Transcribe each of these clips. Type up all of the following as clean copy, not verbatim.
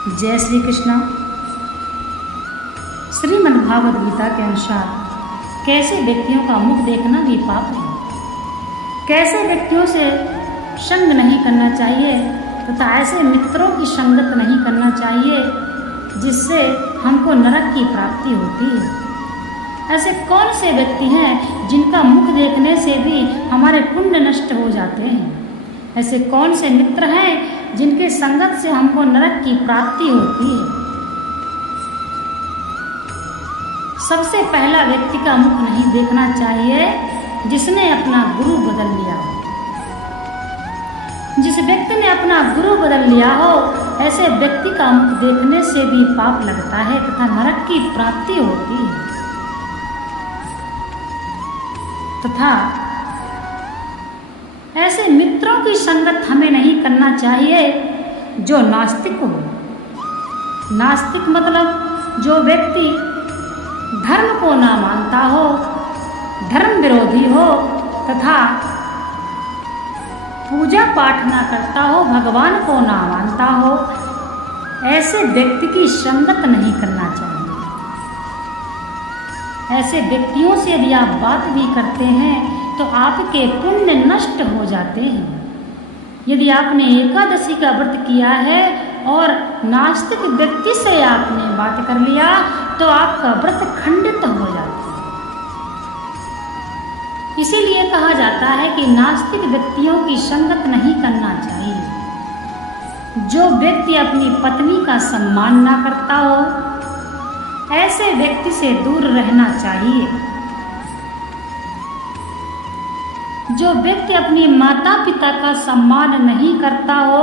जय श्री कृष्ण। श्रीमद् भागवत गीता के अनुसार कैसे व्यक्तियों का मुख देखना भी पाप है, कैसे व्यक्तियों से संग नहीं करना चाहिए तथा ऐसे मित्रों की संगत नहीं करना चाहिए जिससे हमको नरक की प्राप्ति होती है। ऐसे कौन से व्यक्ति हैं जिनका मुख देखने से भी हमारे पुण्य नष्ट हो जाते हैं? ऐसे कौन से मित्र हैं जिनके संगत से हमको नरक की प्राप्ति होती है? सबसे पहला व्यक्ति का मुख नहीं देखना चाहिए जिसने अपना गुरु बदल लिया हो। जिस व्यक्ति ने अपना गुरु बदल लिया हो ऐसे व्यक्ति का मुख देखने से भी पाप लगता है तथा नरक की प्राप्ति होती है। तथा ऐसे मित्रों की संगत हमें नहीं करना चाहिए जो नास्तिक हो। नास्तिक मतलब जो व्यक्ति धर्म को ना मानता हो, धर्म विरोधी हो तथा पूजा पाठ ना करता हो, भगवान को ना मानता हो, ऐसे व्यक्ति की संगत नहीं करना चाहिए। ऐसे व्यक्तियों से यदि आप बात भी करते हैं तो आपके पुण्य नष्ट हो जाते हैं। यदि आपने एकादशी का व्रत किया है और नास्तिक व्यक्ति से आपने बात कर लिया तो आपका व्रत खंडित हो जाता है। इसीलिए कहा जाता है कि नास्तिक व्यक्तियों की संगत नहीं करना चाहिए। जो व्यक्ति अपनी पत्नी का सम्मान ना करता हो ऐसे व्यक्ति से दूर रहना चाहिए। जो व्यक्ति अपनी माता पिता का सम्मान नहीं करता हो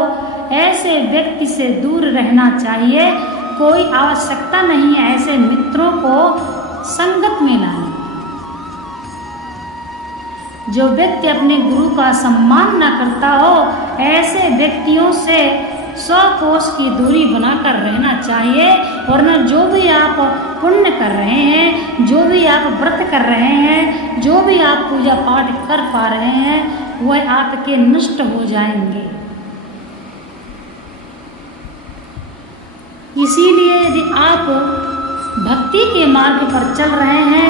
ऐसे व्यक्ति से दूर रहना चाहिए। कोई आवश्यकता नहीं है ऐसे मित्रों को संगत में लाने। जो व्यक्ति अपने गुरु का सम्मान न करता हो ऐसे व्यक्तियों से 100 कोस की दूरी बनाकर रहना चाहिए। वरना जो भी आप पुण्य कर रहे हैं, जो भी आप व्रत कर रहे हैं, जो भी आप पूजा पाठ कर पा रहे हैं वह आपके नष्ट हो जाएंगे। इसीलिए यदि आप भक्ति के मार्ग पर चल रहे हैं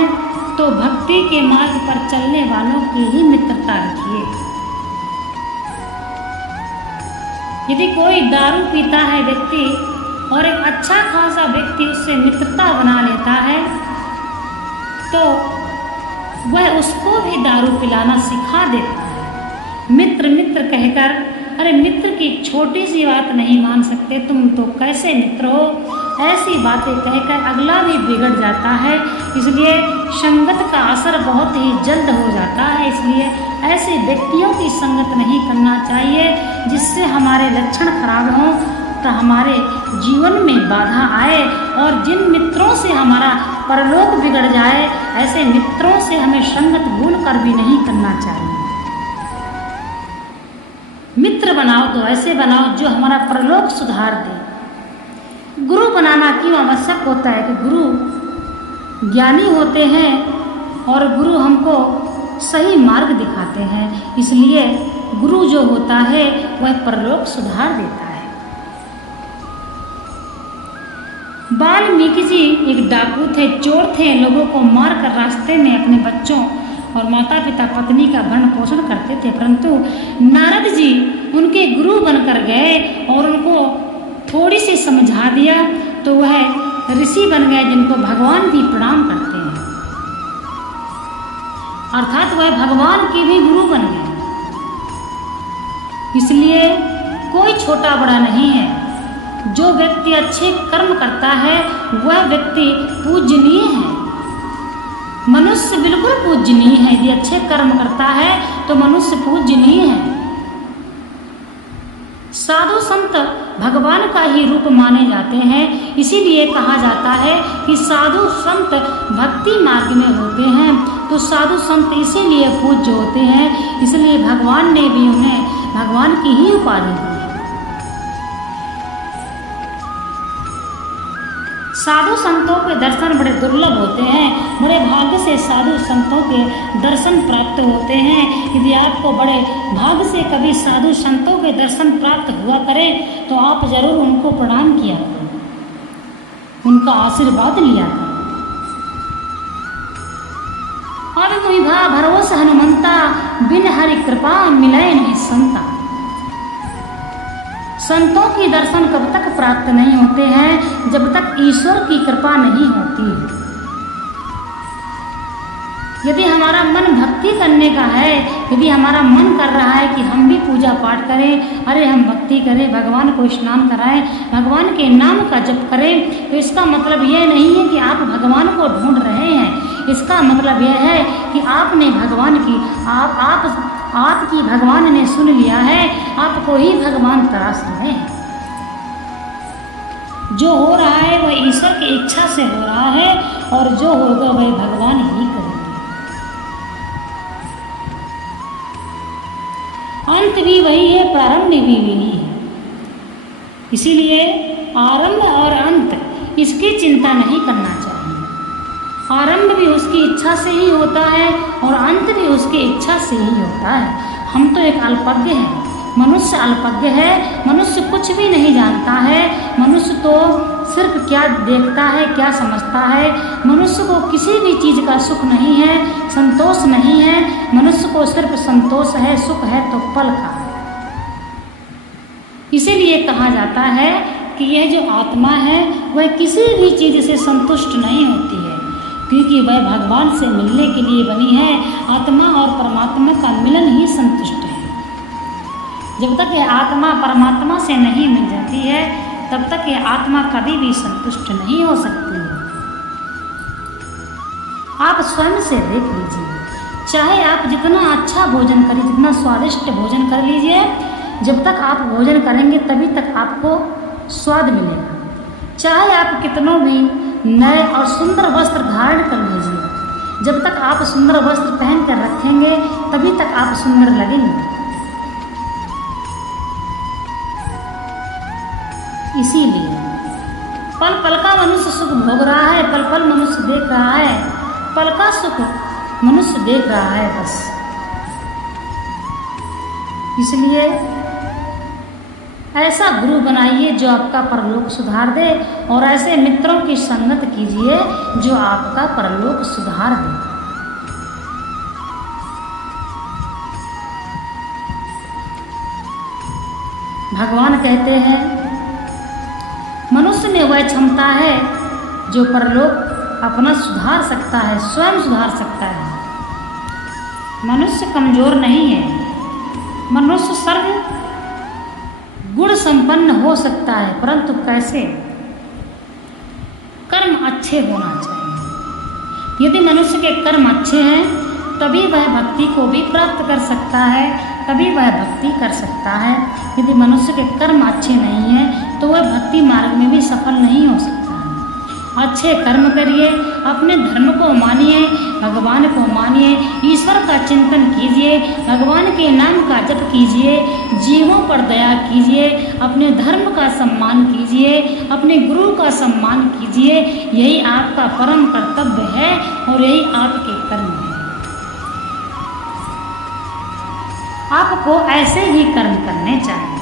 तो भक्ति के मार्ग पर चलने वालों की ही मित्रता रखिए। यदि कोई दारू पीता है व्यक्ति और एक अच्छा खासा व्यक्ति उससे मित्रता बना लेता है तो वह उसको भी दारू पिलाना सिखा देता है। मित्र मित्र कहकर, अरे मित्र की छोटी सी बात नहीं मान सकते तुम तो कैसे मित्र हो, ऐसी बातें कहकर अगला भी बिगड़ जाता है। इसलिए संगत का असर बहुत ही जल्द हो जाता है। इसलिए ऐसे व्यक्तियों की संगत नहीं करना चाहिए जिससे हमारे लक्षण खराब हों तो हमारे जीवन में बाधा आए और जिन मित्रों से हमारा परलोक बिगड़ जाए ऐसे मित्रों से हमें संगत भूल कर भी नहीं करना चाहिए। मित्र बनाओ तो ऐसे बनाओ जो हमारा परलोक सुधार दे। गुरु बनाना क्यों आवश्यक होता है कि गुरु ज्ञानी होते हैं और गुरु हमको सही मार्ग दिखाते हैं। इसलिए गुरु जो होता है वह परलोक सुधार देता है। वाल्मीकि जी एक डाकू थे, चोर थे। लोगों को मारकर रास्ते में अपने बच्चों और माता पिता पत्नी का भरण पोषण करते थे। परंतु नारद जी उनके गुरु बनकर गए और उनको थोड़ी सी समझा दिया तो वह ऋषि बन गए जिनको भगवान भी प्रणाम करते हैं। अर्थात वह भगवान के भी गुरु बन गए। इसलिए कोई छोटा बड़ा नहीं है। जो व्यक्ति अच्छे कर्म करता है वह व्यक्ति पूजनीय है। मनुष्य बिल्कुल पूजनीय है। यदि अच्छे कर्म करता है तो मनुष्य पूजनीय है। साधु संत भगवान का ही रूप माने जाते हैं। इसीलिए कहा जाता है कि साधु संत भक्ति मार्ग में होते हैं। तो साधु संत इसीलिए पूज्य होते हैं। इसलिए भगवान ने भी उन्हें भगवान की ही उपाधि दी। साधु संतों के दर्शन बड़े दुर्लभ होते हैं। बड़े भाग्य से साधु संतों के दर्शन प्राप्त होते हैं। यदि आपको बड़े भाग्य से कभी साधु संतों के दर्शन प्राप्त हुआ करें तो आप जरूर उनको प्रणाम किया करो, उनका आशीर्वाद लिया करो। अब मुहि भा भरोस हनुमंता, बिन हरि कृपा मिले नहीं संता। संतों की दर्शन कब तक प्राप्त नहीं होते हैं, जब तक ईश्वर की कृपा नहीं होती है। यदि हमारा मन भक्ति करने का है, यदि हमारा मन कर रहा है कि हम भी पूजा पाठ करें, अरे हम भक्ति करें, भगवान को स्नान कराएं, भगवान के नाम का जप करें, तो इसका मतलब यह नहीं है कि आप भगवान को ढूंढ रहे हैं। इसका मतलब यह है कि आपने भगवान की आपकी भगवान ने सुन लिया है, आपको ही भगवान तराश रहे हैं। जो हो रहा है वह ईश्वर की इच्छा से हो रहा है, और जो होगा वह भगवान ही करेंगे। अंत भी वही है, प्रारंभ भी वही है। इसीलिए आरंभ और अंत इसकी चिंता नहीं करना चाहिए। आरंभ भी उसकी इच्छा से ही होता है और अंत भी उसकी इच्छा से ही होता है। हम तो एक अल्पज्ञ हैं, मनुष्य अल्पज्ञ है, मनुष्य कुछ भी नहीं जानता है। मनुष्य तो सिर्फ क्या देखता है, क्या समझता है। मनुष्य को किसी भी चीज़ का सुख नहीं है, संतोष नहीं है। मनुष्य को सिर्फ संतोष है, सुख है तो पल का। इसीलिए कहा जाता है कि यह जो आत्मा है वह किसी भी चीज़ से संतुष्ट नहीं होती है, क्योंकि वह भगवान से मिलने के लिए बनी है। आत्मा और परमात्मा का मिलन ही संतुष्ट है। जब तक यह आत्मा परमात्मा से नहीं मिल जाती है, तब तक यह आत्मा कभी भी संतुष्ट नहीं हो सकती है। आप स्वयं से देख लीजिए, चाहे आप जितना अच्छा भोजन करें, जितना स्वादिष्ट भोजन कर लीजिए, जब तक आप भोजन करेंगे तभी तक आपको स्वाद मिलेगा। चाहे आप कितनों भी नए और सुंदर वस्त्र धारण कर लीजिए, जब तक आप सुंदर वस्त्र पहन कर रखेंगे तभी तक आप सुंदर लगेंगे। इसीलिए पल पल का मनुष्य सुख भोग रहा है, पल पल मनुष्य देख रहा है, पल का सुख मनुष्य देख रहा है बस। इसलिए ऐसा गुरु बनाइए जो आपका परलोक सुधार दे, और ऐसे मित्रों की संगत कीजिए जो आपका परलोक सुधार दे। भगवान कहते हैं मनुष्य में वह क्षमता है जो परलोक अपना सुधार सकता है, स्वयं सुधार सकता है। मनुष्य कमजोर नहीं है, मनुष्य सर्व गुण संपन्न हो सकता है, परंतु कैसे? कर्म अच्छे होना चाहिए। यदि मनुष्य के कर्म अच्छे हैं तभी वह भक्ति को भी प्राप्त कर सकता है, तभी वह भक्ति कर सकता है। यदि मनुष्य के कर्म अच्छे नहीं हैं तो वह भक्ति मार्ग में भी सफल नहीं हो सकता है। अच्छे कर्म करिए, अपने धर्म को मानिए, भगवान को मानिए, ईश्वर का चिंतन कीजिए, भगवान के नाम का जप कीजिए, जीवों पर दया कीजिए, अपने धर्म का सम्मान कीजिए, अपने गुरु का सम्मान कीजिए। यही आपका परम कर्तव्य है और यही आपके कर्म है। आपको ऐसे ही कर्म करने चाहिए।